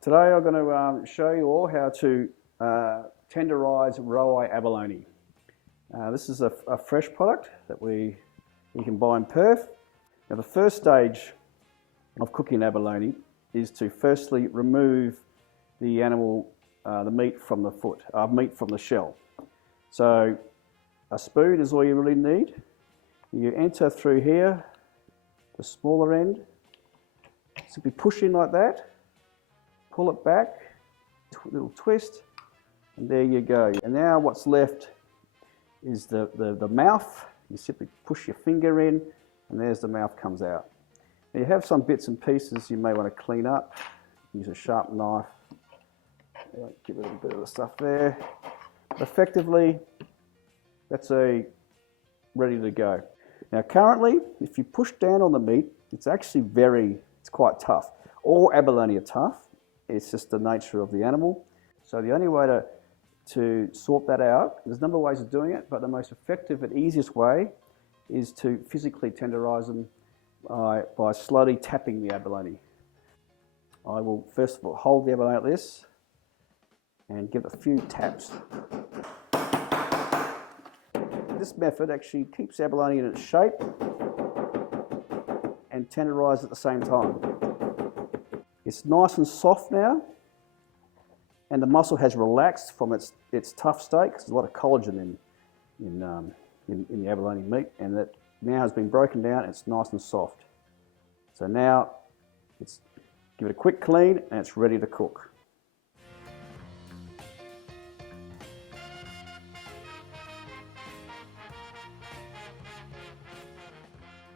Today I'm going to show you all how to tenderize Roei Abalone. This is a fresh product that you can buy in Perth. Now the first stage of cooking abalone is to firstly remove the animal, the meat from the meat from the shell. So a spoon is all you really need. You enter through here, the smaller end, simply push in like that, pull it back, little twist, and there you go. And now what's left is the mouth. You simply push your finger in, and there's the mouth comes out. Now you have some bits and pieces you may want to clean up. Use a sharp knife, give it a little bit of the stuff there. But effectively, that's ready to go. Now currently, if you push down on the meat, it's actually it's quite tough. All abalone are tough. It's just the nature of the animal. So the only way to sort that out, there's a number of ways of doing it, but the most effective and easiest way is to physically tenderize them by slowly tapping the abalone. I will first of all hold the abalone like this and give it a few taps. This method actually keeps abalone in its shape and tenderizes at the same time. It's nice and soft now, and the muscle has relaxed from its tough state, because there's a lot of collagen in the abalone meat, and that now has been broken down. It's nice and soft. So now give it a quick clean, and it's ready to cook.